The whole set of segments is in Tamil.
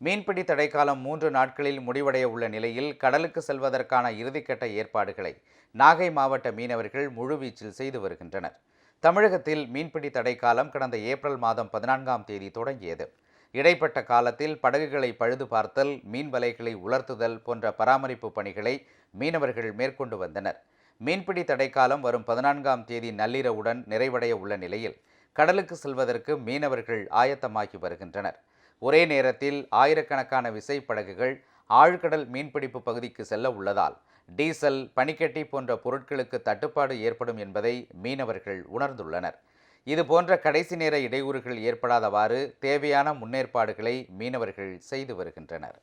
மீன்பிடி தடைக்காலம் 3 நாட்களில் முடிவடைய உள்ள நிலையில் கடலுக்கு செல்வதற்கான இறுதிக்கட்ட ஏற்பாடுகளை நாகை மாவட்ட மீனவர்கள் முழுவீச்சில் செய்து வருகின்றனர். தமிழகத்தில் மீன்பிடி தடைக்காலம் கடந்த ஏப்ரல் மாதம் 14ஆம் தேதி தொடங்கியது. இடைப்பட்ட காலத்தில் படகுகளை பழுது பார்த்தல், மீன் வலைகளை உலர்த்துதல் போன்ற பராமரிப்பு பணிகளை மீனவர்கள் மேற்கொண்டு வந்தனர். மீன்பிடி தடைக்காலம் வரும் 14ஆம் தேதி நள்ளிரவுடன் நிறைவடைய உள்ள நிலையில் கடலுக்கு செல்வதற்கு மீனவர்கள் ஆயத்தமாகி வருகின்றனர். ஒரே நேரத்தில் ஆயிரக்கணக்கான விசைப்படகுகள் ஆழ்கடல் மீன்பிடிப்பு பகுதிக்கு செல்ல உள்ளதால் டீசல், பனிக்கட்டி போன்ற பொருட்களுக்கு தட்டுப்பாடு ஏற்படும் என்பதை மீனவர்கள் உணர்ந்துள்ளனர். இதுபோன்ற கடைசி நேர இடையூறுகள் ஏற்படாதவாறு தேவையான முன்னேற்பாடுகளை மீனவர்கள் செய்து வருகின்றனர்.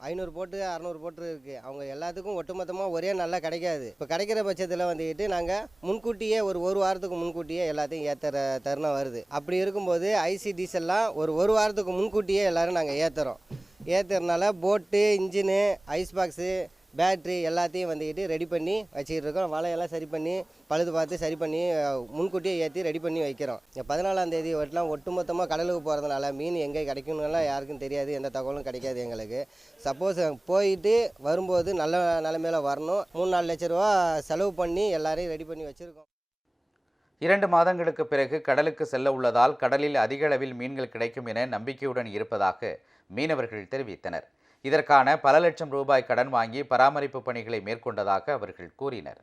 500 போட்டு 600 போட்டு இருக்குது. அவங்க எல்லாத்துக்கும் ஒட்டுமொத்தமாக ஒரே நாளில் கிடைக்காது. இப்போ கிடைக்கிற பட்சத்தில் வந்துக்கிட்டு நாங்கள் முன்கூட்டியே ஒரு வாரத்துக்கு முன்கூட்டியே எல்லாத்தையும் ஏற்றுற தருணம் வருது. அப்படி இருக்கும்போது ஐசி டீசல்லாம் ஒரு வாரத்துக்கு முன்கூட்டியே எல்லோரும் நாங்கள் ஏற்றுறதுனால போட்டு, இன்ஜினு, ஐஸ் பாக்ஸு, பேட்ரி எல்லாத்தையும் வந்துக்கிட்டு ரெடி பண்ணி வச்சுக்கிட்டு இருக்கோம். வலையெல்லாம் சரி பண்ணி பழுது பார்த்து சரி பண்ணி முன்கூட்டியே ஏற்றி ரெடி பண்ணி வைக்கிறோம். 14ஆம் தேதி வரலாம் ஒட்டுமொத்தமாக கடலுக்கு போகிறதுனால மீன் எங்கே கிடைக்கும்னுலாம் யாருக்கும் தெரியாது, எந்த தகவலும் கிடைக்காது எங்களுக்கு. சப்போஸ் போயிட்டு வரும்போது நல்ல நிலைமையில் வரணும். 3-4 லட்ச ரூபா செலவு பண்ணி எல்லாரையும் ரெடி பண்ணி வச்சுருக்கோம். 2 மாதங்களுக்கு பிறகு கடலுக்கு செல்ல உள்ளதால் கடலில் அதிக அளவில் மீன்கள் கிடைக்கும் என நம்பிக்கையுடன் இருப்பதாக மீனவர்கள் தெரிவித்தனர். இதற்கான பல லட்சம் ரூபாய் கடன் வாங்கி பராமரிப்பு பணிகளை மேற்கொண்டதாக அவர்கள் கூறினர்.